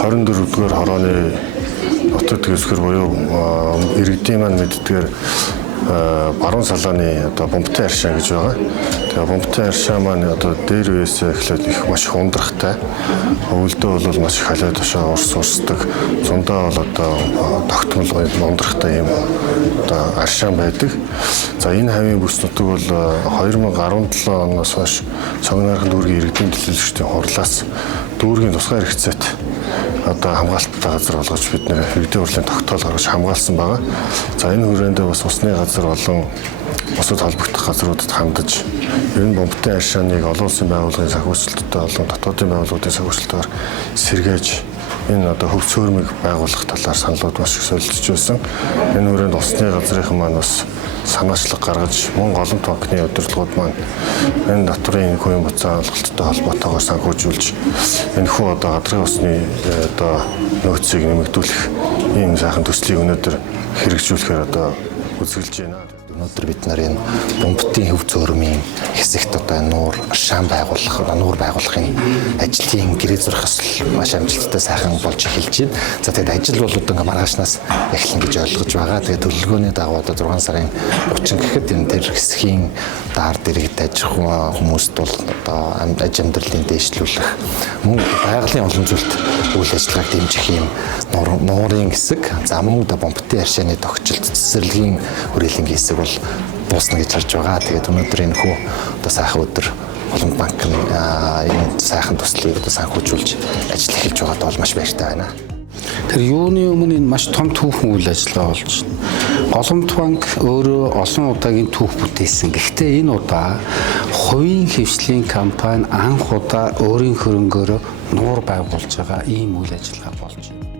24-р хорооны нутаг дэвсгэр буюу иргэдийн маань мэддгээр баруун салааны одоо бомбтой аршаа гэж байгаа. Тэгээ бомбтой аршаа маань одоо дээр үеэсээ эхлээд их маш их ундрахтай. Өвөлдөө бол маш их халиа тушаа урсдаг. Зундаа бол одоо тогтмол ундрахтай юм одоо аршаа байдаг. За энэ хавийн бүс нутаг бол 2017 оноос хойш Цогнойрхон дүүргийн иргэдийн төлөөлөгчдийн хурлаас дүүргийн тусгай хэрэгцээт одоо хамгаалттай газар болгож бид нэр иргэдийн хурлын тогтоол гаргаж хамгаалсан байгаа. За энэ хүрээндээ бас усны газар болон бусад холбогдох газруудад хандаж ер нь бомбтой аршааныг олон улсын байгууллагын санхүүжилттэй болон дотоодын байгууллагуудын санхүүжилтээр сэргээж энэ одоо хөв цөөрмийг байгуулах талаар саналууд маш их солилцож байсан. Энэ хүрээнд усны газрын маань бас санаачлаг гаргаж Монгол Голомт банкны удирдлагууд маань энэ дотрын хувийн буцаа олголттой холбоотойгоор санхүүжүүлж энэ хүү одоо гадрын усны одоо нөөцийг нэмэгдүүлэх ийм сайхан төслийг өнөөдөр хэрэгжүүлэхээр одоо үзэглэж байна. Өнөөдөр бид нар энэ бомбтын хөв цөөрмийн хэсэгт одоо нуур шаан байгуулахын ажлын гэрээ зурх ёсол маш амжилттай сайхан болж эхэлж байна. За тэгээд ажил бол одоо маргаашнаас эхэлнэ гэж ойлгож байгаа. Тэгээд төлөвлөгөөний дагуу одоо 6 сарын 30 гэхэд энэ тэр хэсгийн даар дэргэд ажих хүмүүст бол одоо аж амьдралын дээшлүүлэх мөн байгалийн олон зүйлд үйл ажиллагааг дэмжих юм нуурын хэсэг, за мөн одоо бомбтын аршааны тогтчлт цэцэрлэгийн хүрээлэнгийн хэсэг бол дуусна гэж харж байгаа. Тэгээд өнөөдөр энэ хүү одоо сайхан өдөр Голомт банк энэ сайхан туслыг одоо санхүүжүүлж ажил эхэлж байгаад бол маш баяртай байна. Тэр юуны өмнө энэ маш том түүхэн үйл ажиллагаа болж байна. Голомт банк өөрөө олон удаагийн түүх бүтээсэн. Гэхдээ энэ удаа хувийн хвшлийн компани анх удаа өөрийн хөрөнгөөр нуур байгуулж байгаа ийм үйл ажиллагаа болж байна.